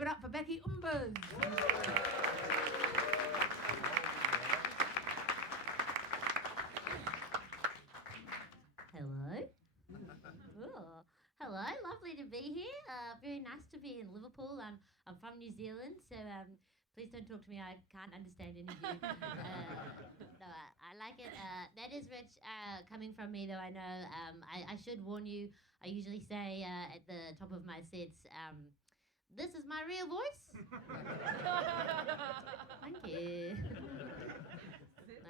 Give it up for Becky Umbers. Hello. Oh, hello, lovely to be here. Very nice to be in Liverpool. I'm from New Zealand, so please don't talk to me. I can't understand any of you. No, I like it. That is rich coming from me, though. I know. I should warn you. I usually say at the top of my sets, "This is my real voice." Thank you.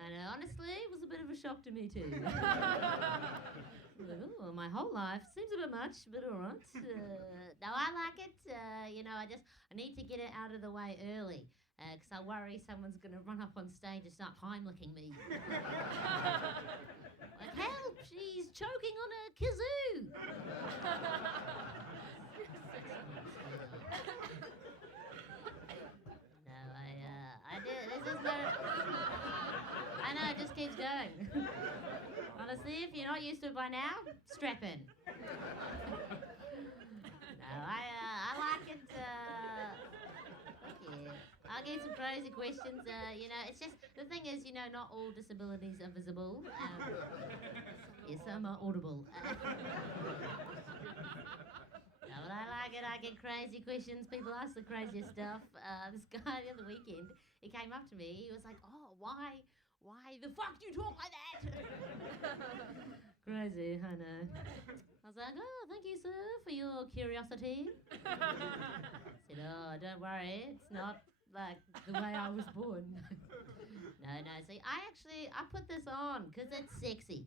I know, honestly, it was a bit of a shock to me too. Oh, my whole life seems a bit much, but all right. No, I like it. I need to get it out of the way early because I worry someone's going to run up on stage and start Heimliching me. Like, help! She's choking on a kazoo. No, I do. This is no. I know, it just keeps going. Honestly, if you're not used to it by now, strap in. No, I like it. Thank you. I'll get some crazy questions. It's just, the thing is, not all disabilities are visible. Some are audible. No, but I like it. I get crazy questions. People ask the craziest stuff. This guy the other weekend, he came up to me. He was like, "Oh, why the fuck do you talk like that?" Crazy, I know. I was like, "Oh, thank you, sir, for your curiosity." I said, "Oh, don't worry. It's not like the way I was born." No. See, I put this on because it's sexy.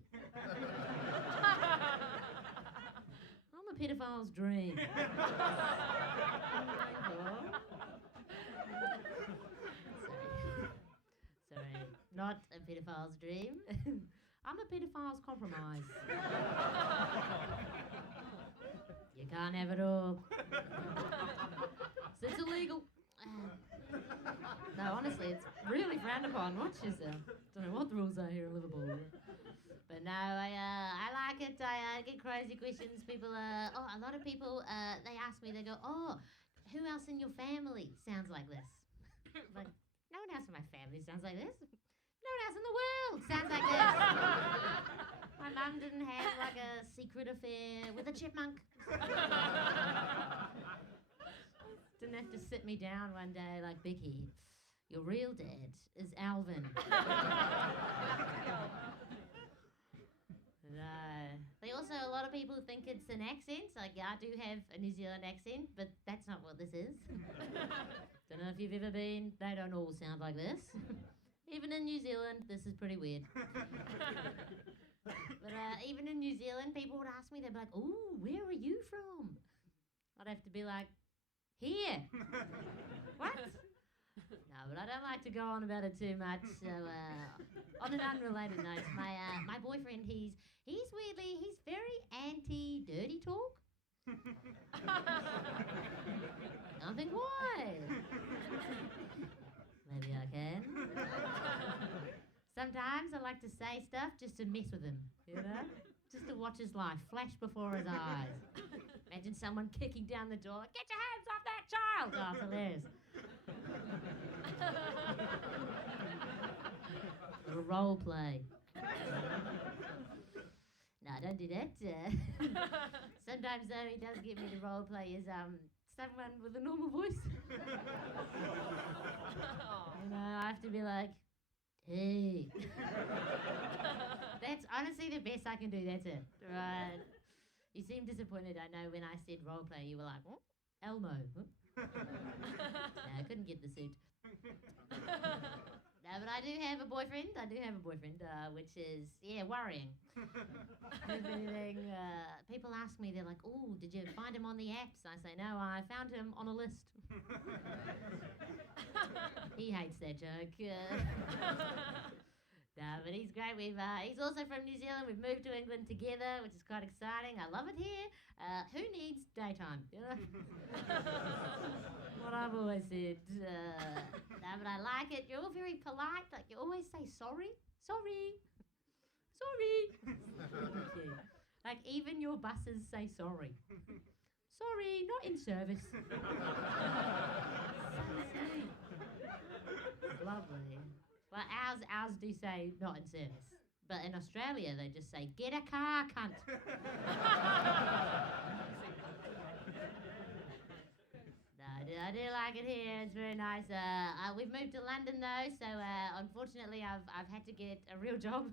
I'm a pedophile's dream. Sorry, not a pedophile's dream. I'm a pedophile's compromise. You can't have it all. So it's illegal. No, honestly, it's really frowned upon. Watch yourself. Don't know what the rules are here in Liverpool. But no, I like it. I get crazy questions. People, a lot of people, they ask me, they go, "Oh, who else in your family sounds like this?" Like, no one else in my family sounds like this. No one else in the world sounds like this. My mum didn't have like a secret affair with a chipmunk. Didn't have to sit me down one day like, "Becky, your real dad is Alvin." No. A lot of people think it's an accent. Like, yeah, I do have a New Zealand accent, but that's not what this is. Don't know if you've ever been. They don't all sound like this. Even in New Zealand, this is pretty weird. But even in New Zealand, people would ask me, they'd be like, "Ooh, where are you from?" I'd have to be like, "Here." What? No, but I don't like to go on about it too much. So, on an unrelated note, my boyfriend, he's very anti-dirty talk. I think, why? Maybe I can. Sometimes I like to say stuff just to mess with him, just to watch his life flash before his eyes. Imagine someone kicking down the door, "Get your hands off that child!" Oh, it's hilarious. Little role play. No, don't do that. Sometimes, though, he does get me to role play as someone with a normal voice. I have to be like, "Hey." That's honestly the best I can do. That's it. Right. You seem disappointed. I know when I said role play, you were like, "Oh, Elmo." Huh? No, I couldn't get the suit. No, but I do have a boyfriend, which is, worrying. People ask me, they're like, "Oh, did you find him on the apps?" I say, "No, I found him on a list." He hates that joke. No, but he's great. He's also from New Zealand. We've moved to England together, which is quite exciting. I love it here. Who needs daytime? What I've always said. No, but I like it. You're all very polite. Like, you always say sorry. Sorry. Thank you. Like, even your buses say sorry. Sorry, not in service. ours do say not in service. But in Australia, they just say, get a car, cunt. No, I do like it here. It's very nice. We've moved to London, though, so unfortunately I've had to get a real job.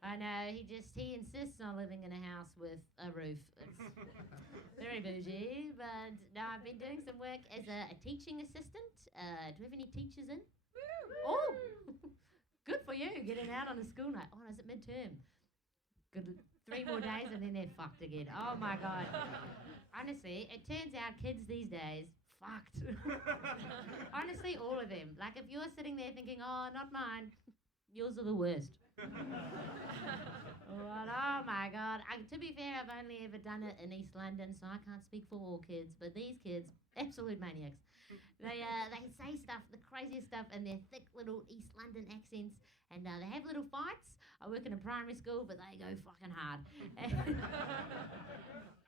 I know, he insists on living in a house with a roof. It's very bougie, but no, I've been doing some work as a teaching assistant. Do we have any teachers in? Oh, good for you, getting out on a school night. Oh, no, is it midterm? Good, 3 more days and then they're fucked again. Oh my God. Honestly, it turns out kids these days, fucked. Honestly, all of them. Like if you're sitting there thinking, oh, not mine, yours are the worst. Oh my God. To be fair, I've only ever done it in East London, so I can't speak for all kids, but these kids, absolute maniacs. They say stuff, the craziest stuff in their thick little East London accents, and they have little fights. I work in a primary school, but they go fucking hard.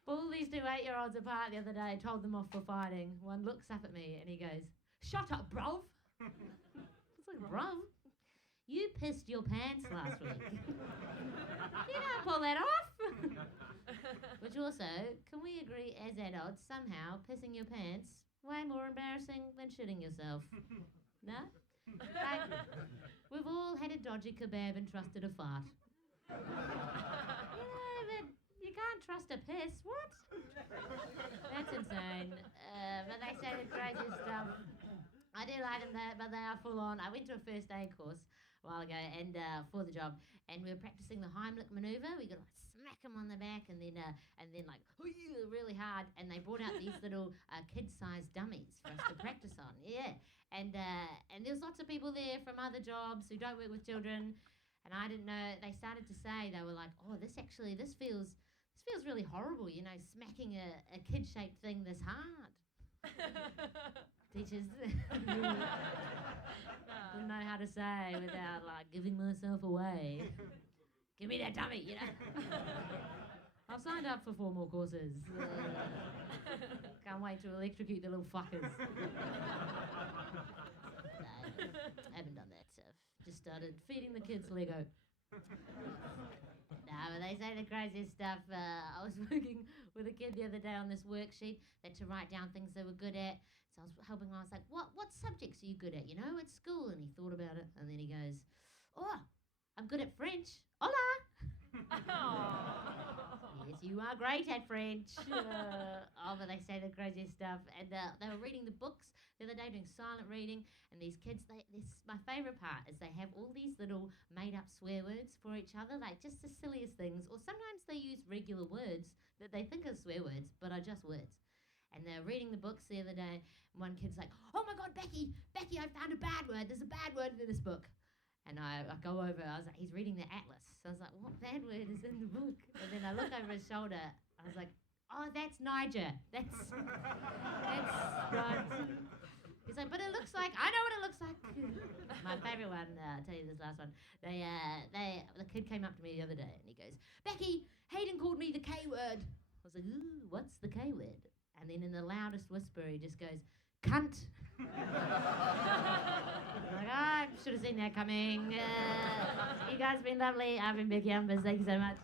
Pulled these 2 8-year-olds apart the other day, told them off for fighting. One looks up at me and he goes, "Shut up, bruv." It's like, bruv? You pissed your pants last week. You don't pull that off. Which also, can we agree as adults, somehow pissing your pants way more embarrassing than shitting yourself? No? Like, we've all had a dodgy kebab and trusted a fart. Yeah, but you can't trust a piss. What? That's insane. But they say the craziest stuff. I do like them, but they are full on. I went to a first aid course a while ago and for the job, and we were practicing the Heimlich maneuver. We got to smack them on the back and then like really hard, and they brought out these little kid-sized dummies for us to practice on. Yeah, and there's lots of people there from other jobs who don't work with children, and I didn't know. They started to say, they were like, oh, this feels really horrible, you know, smacking a kid-shaped thing this hard. Teachers didn't know how to say without like giving myself away. Give me that dummy, you know. I've signed up for 4 more courses. Can't wait to electrocute the little fuckers. No, I haven't done that. Just started feeding the kids Lego. No, but they say the craziest stuff. I was working with a kid the other day on this worksheet that to write down things they were good at. So I was helping him. I was like, what subjects are you good at, you know, at school? And he thought about it, and then he goes, oh, I'm good at French. Hola! Yes, you are great at French. But they say the craziest stuff. And they were reading the books the other day, doing silent reading, and these kids, my favourite part is they have all these little made-up swear words for each other, like just the silliest things, or sometimes they use regular words that they think are swear words, but are just words. And they're reading the books the other day, and one kid's like, oh my God, Becky, I found a bad word. There's a bad word in this book. And I go over, I was like, he's reading the atlas. So I was like, what bad word is in the book? And then I look over his shoulder, I was like, oh, that's Niger. That's right. He's like, but it looks like, I know what it looks like. My favourite one, I'll tell you this last one. The kid came up to me the other day and he goes, Becky, Hayden called me the K word. I was like, ooh, what's the K word? And then in the loudest whisper, he just goes, cunt. Like, I should have seen that coming. You guys have been lovely. I've been Becky Umbers. Thank you so much.